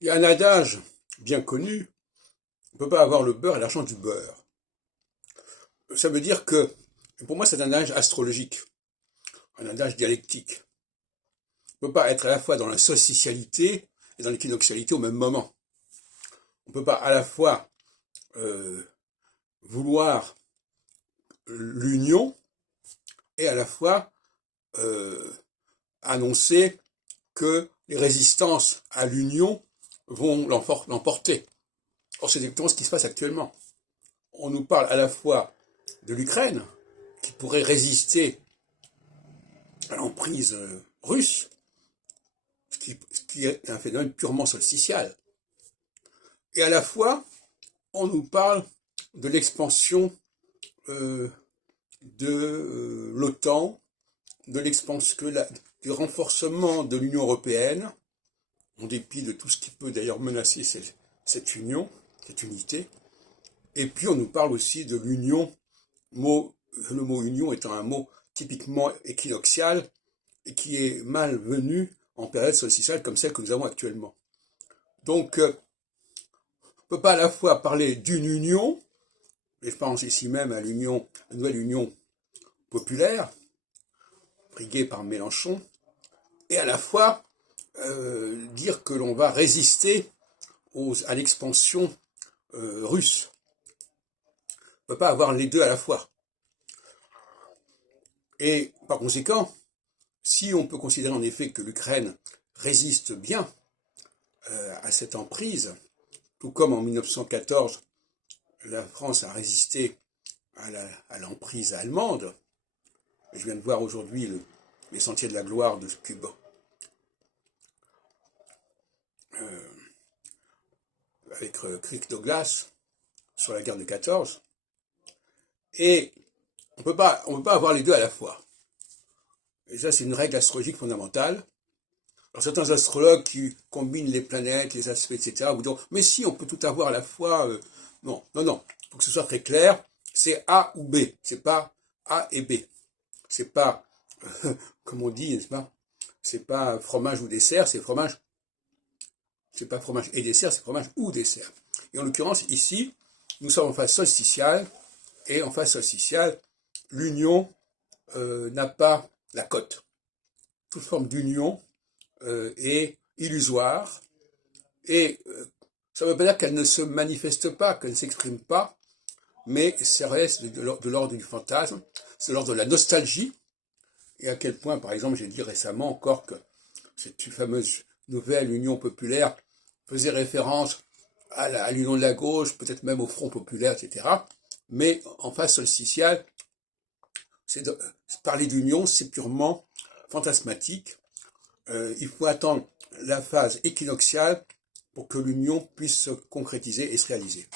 Il y a un adage bien connu, on ne peut pas avoir le beurre et l'argent du beurre. Ça veut dire que, pour moi, c'est un adage astrologique, un adage dialectique. On ne peut pas être à la fois dans la socialité et dans l'équinoxialité au même moment. On ne peut pas à la fois vouloir l'union et à la fois annoncer que les résistances à l'union vont l'emporter. Or, c'est exactement ce qui se passe actuellement. On nous parle à la fois de l'Ukraine, qui pourrait résister à l'emprise russe, ce qui est un phénomène purement solsticial. Et à la fois, on nous parle de l'expansion de l'OTAN, du renforcement de l'Union européenne, en dépit de tout ce qui peut d'ailleurs menacer cette union, cette unité. Et puis on nous parle aussi de l'union, le mot union étant un mot typiquement équinoxial et qui est malvenu en période solsticiale comme celle que nous avons actuellement. Donc, on ne peut pas à la fois parler d'une union, et je pense ici même à la nouvelle union populaire, briguée par Mélenchon, et à la fois dire que l'on va résister à l'expansion russe. On ne peut pas avoir les deux à la fois. Et par conséquent, si on peut considérer en effet que l'Ukraine résiste bien à cette emprise, tout comme en 1914, la France a résisté à l'emprise allemande. Je viens de voir aujourd'hui les Sentiers de la Gloire de Cuba, avec Kirk Douglas sur la guerre de 14. Et on peut pas avoir les deux à la fois. Et ça, c'est une règle astrologique fondamentale. Alors, certains astrologues qui combinent les planètes, les aspects, etc., vous disent, mais si, on peut tout avoir à la fois. Non, non, non. Il faut que ce soit très clair. C'est A ou B. C'est pas A et B. C'est pas, comme on dit, n'est-ce pas? C'est pas fromage ou dessert, c'est fromage. C'est pas fromage et dessert, c'est fromage ou dessert. Et en l'occurrence, ici, nous sommes en phase solsticiale. Et en phase solsticiale, l'union n'a pas la cote. Toute forme d'union est illusoire et ça ne veut pas dire qu'elle ne se manifeste pas, qu'elle ne s'exprime pas, mais ça reste de l'ordre du fantasme, c'est de l'ordre de la nostalgie. Et à quel point, par exemple, j'ai dit récemment encore que cette fameuse nouvelle Union populaire faisait référence à l'Union de la gauche, peut-être même au Front populaire, etc. Mais en phase solsticiale, parler d'union, c'est purement fantasmatique. Il faut attendre la phase équinoxiale pour que l'union puisse se concrétiser et se réaliser.